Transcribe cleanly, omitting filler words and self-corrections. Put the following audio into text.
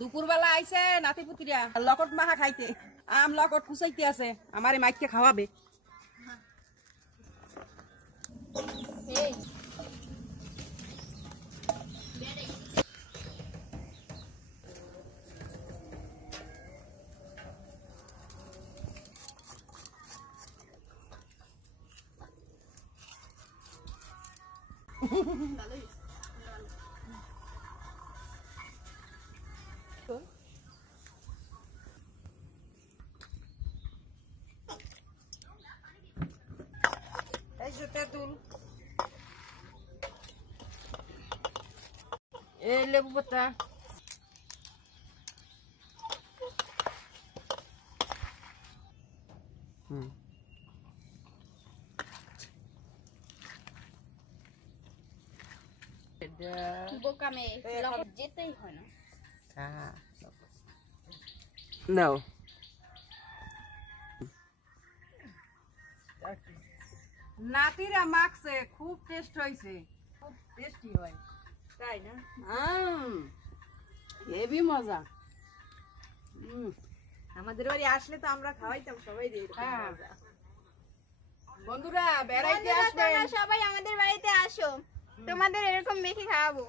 দুপুরবেলা আইছে নাতি পুতিরা লকট মাখা খাইতে আম লকট কুচাইতে আছে আমারে মাইকে খাওয়াবে এই যে তেঁতুল এই লেবু পাতা বোকা মেয়ে লগত যেতেই হয় না নাও নাতিরা মাখছে খুব টেস্ট হয়েছে খুব টেস্টি হয় তাই না হেভি মজা আমাদের বাড়ি আসলে তো আমরা খাওয়াইতাম সবাই বন্ধুরা বেড়াইতে আসবে সবাই আমাদের বাড়িতে আসো তোমাদের এরকম মেখে খাওয়াবো।